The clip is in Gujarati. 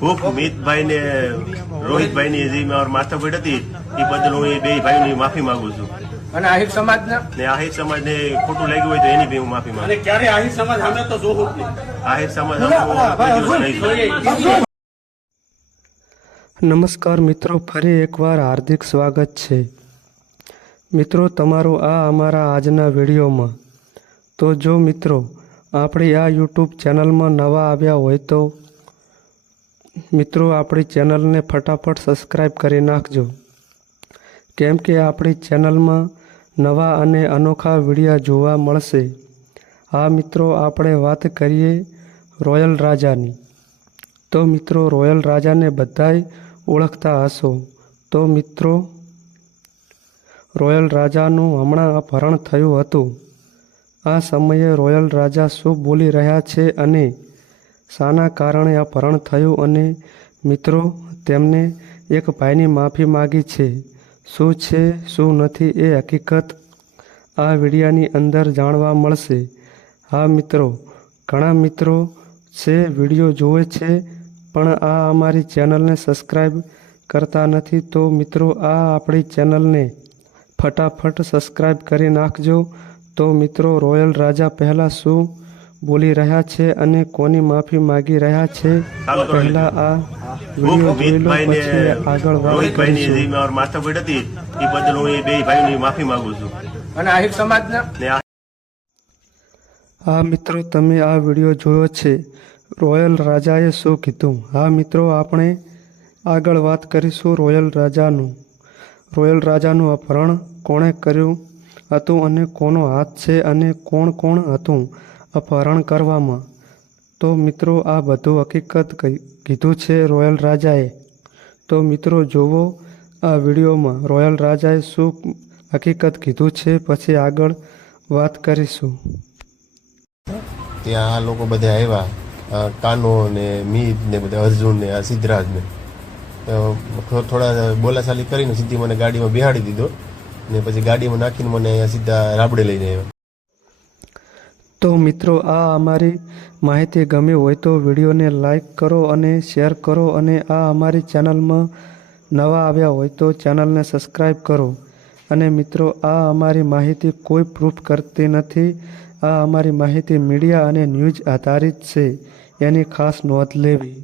હું મિતભાઈ ને રોહિતભાઈ ની જે મારી હતી એ બદલ હું એ બે ભાઈઓની માફી માંગુ છું. અને આહિર સમાજના? ને આહિર સમાજ ને ખોટું લાગ્યું હોય તો એની બી હું માફી માંગુ. અને ક્યારે આહિર સમાજ સામે તો જોવું આહિર. નમસ્કાર મિત્રો ફરી એકવાર હાર્દિક સ્વાગત છે. મિત્રો તમારું આ અમારા આજના વિડીયોમાં. તો જો મિત્રો આપણી આ યુટ્યુબ ચેનલમાં નવા આવ્યા હોય તો મિત્રો આપણી ચેનલને ફટાફટ સબસ્ક્રાઈબ કરી નાખજો. કેમ કે આપણી ચેનલમાં નવા અને અનોખા વિડીયા જોવા મળશે. આ મિત્રો, આપણે વાત કરીએ રોયલ રાજાની. તો મિત્રો, રોયલ રાજાને બધાય ઓળખતા હશો. તો મિત્રો, રોયલ રાજાનું હમણાં અપહરણ થયું હતું. આ સમયે રોયલ રાજા શું બોલી રહ્યા છે અને શાના કારણે અપહરણ થયું અને મિત્રો, તેમને એક ભાઈની માફી માગી છે. શું છે, શું નથી એ હકીકત આ વિડીયાની અંદર જાણવા મળશે. હા મિત્રો, ઘણા મિત્રો છે વીડિયો જોવે છે, પણ આ અમારી ચેનલને સબસ્ક્રાઈબ કરતા નથી તો મિત્રો, આ આપણી ચેનલને ફટાફટ સબસ્ક્રાઈબ કરી નાખજો. તો મિત્રો રોયલ રાજા પહેલાં શું બોલી રહ્યા છે અને કોની માફી માગી રહ્યા છે? પહેલા આ વીડિયો જોઈ લો પછી આગળ વાત કરીશું. માથાપીટ હતી એ બદલ હું એ બે ભાઈ માફી માંગુ છું. અને આહિર સમાજના? હા મિત્રો તમે આ વીડિયો જોયો છે. રોયલ રાજાએ શું કીધું? હા મિત્રો આપણે આગળ વાત કરીશું રોયલ રાજાનું. રોયલ રાજાનું અપહરણ કોણે કર્યું? હતું અને કોનો હાથ છે અને કોણ કોણ હતું અપહરણ કરવામાં? તો મિત્રો, આ બધું હકીકત કીધું છે રોયલ રાજાએ. તો મિત્રો, જોવો આ વિડીયોમાં રોયલ રાજાએ શું હકીકત કીધું છે, પછી આગળ વાત કરીશું. ત્યાં આ લોકો બધા આવ્યા કાનો ને મીત ને બધા, અર્જુન ને, આ સિદ્ધરાજ ને. થોડા બોલાચાલી કરીને સીધી મને ગાડીમાં બિહાડી દીધો. ને પછી ગાડીમાં નાખીને મને અહીંયા સીધા રાબડે લઈને આવ્યો. તો મિત્રો, આ અમારી માહિતી ગમી હોય તો વિડીયોને લાઈક કરો અને શેર કરો અને આ અમારી ચેનલમાં નવા આવ્યા હોય તો ચેનલને સબસ્ક્રાઈબ કરો. અને મિત્રો, આ અમારી માહિતી કોઈ પ્રૂફ કરતી નથી. આ અમારી માહિતી મીડિયા અને ન્યૂઝ આધારિત છે. એની ખાસ નોંધ લેવી.